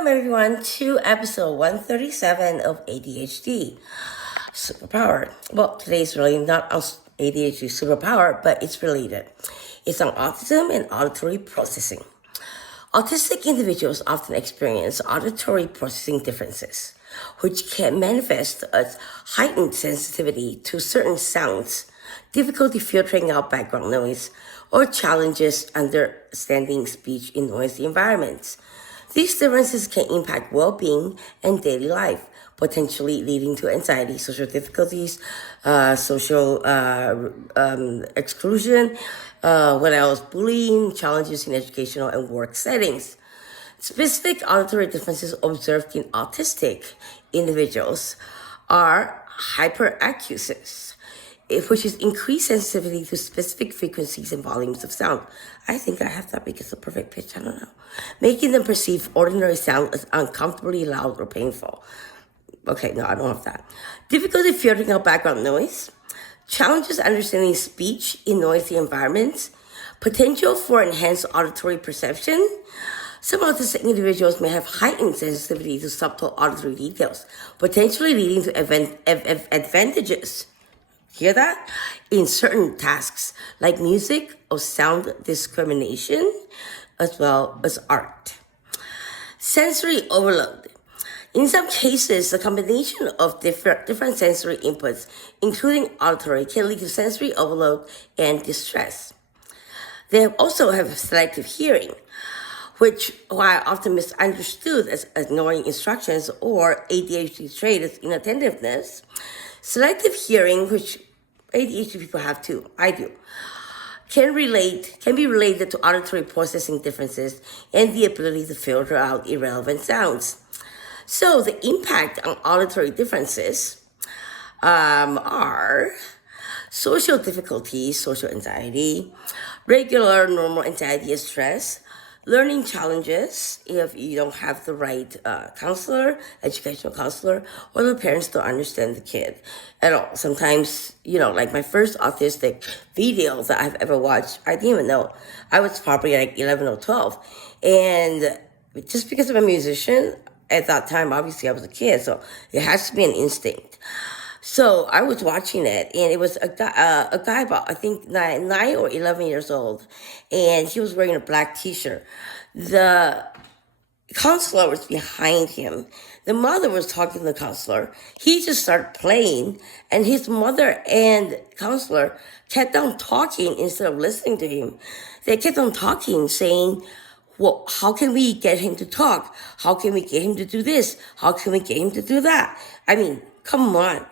Welcome everyone to episode 137 of ADHD Superpower. Well, today's really not ADHD Superpower, but it's related. It's on autism and auditory processing. Autistic individuals often experience auditory processing differences, which can manifest as heightened sensitivity to certain sounds, difficulty filtering out background noise, or challenges understanding speech in noisy environments. These differences can impact well-being and daily life, potentially leading to anxiety, social difficulties, social exclusion, bullying, challenges in educational and work settings. Specific auditory differences observed in autistic individuals are hyperacusis, which is increased sensitivity to specific frequencies and volumes of sound. I think I have that because of perfect pitch, I don't know. Making them perceive ordinary sound as uncomfortably loud or painful. Okay, no, I don't have that. Difficulty filtering out background noise. Challenges understanding speech in noisy environments. Potential for enhanced auditory perception. Some autistic individuals may have heightened sensitivity to subtle auditory details, potentially leading to advantages. Hear that? In certain tasks like music or sound discrimination, as well as art. Sensory overload. In some cases, the combination of different sensory inputs, including auditory, can lead to sensory overload and distress. They also have selective hearing, which while often misunderstood as ignoring instructions or ADHD trait as inattentiveness. Selective hearing, which ADHD people have too, I do, can be related to auditory processing differences and the ability to filter out irrelevant sounds. So the impact on auditory differences are social difficulties, social anxiety, regular normal anxiety and stress, learning challenges if you don't have the right counselor, educational counselor, or the parents don't understand the kid at all. Sometimes, like my first autistic video that I've ever watched, I didn't even know. I was probably like 11 or 12. And just because I'm a musician, at that time, obviously I was a kid, so it has to be an instinct. So I was watching it, and it was a guy about, I think, 9 or 11 years old, and he was wearing a black t-shirt. The counselor was behind him. The mother was talking to the counselor. He just started playing, and his mother and counselor kept on talking instead of listening to him. They kept on talking, saying, well, how can we get him to talk? How can we get him to do this? How can we get him to do that? I mean, come on.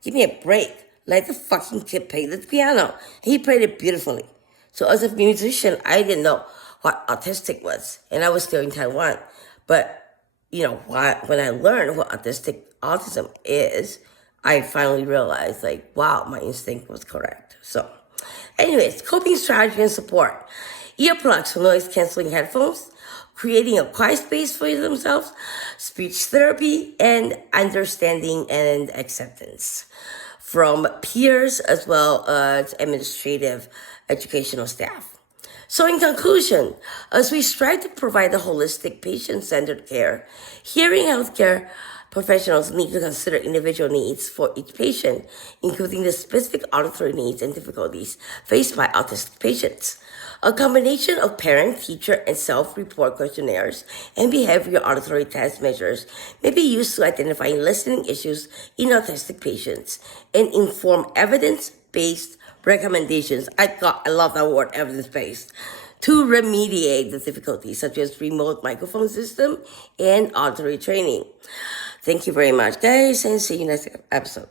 Give me a break. Let the fucking kid play the piano. He played it beautifully. So as a musician, I didn't know what autistic was. And I was still in Taiwan. But, when I learned what autism is, I finally realized, wow, my instinct was correct. So, anyways, coping strategy and support. Earplugs or noise-canceling headphones, creating a quiet space for themselves, speech therapy, and understanding and acceptance from peers as well as administrative educational staff. So in conclusion, as we strive to provide a holistic patient-centered care, hearing healthcare professionals need to consider individual needs for each patient, including the specific auditory needs and difficulties faced by autistic patients. A combination of parent, teacher, and self-report questionnaires and behavioral auditory test measures may be used to identify listening issues in autistic patients and inform evidence-based recommendations. I love that word, evidence-based, to remediate the difficulties such as remote microphone system and auditory training. Thank you very much, guys, and see you next episode.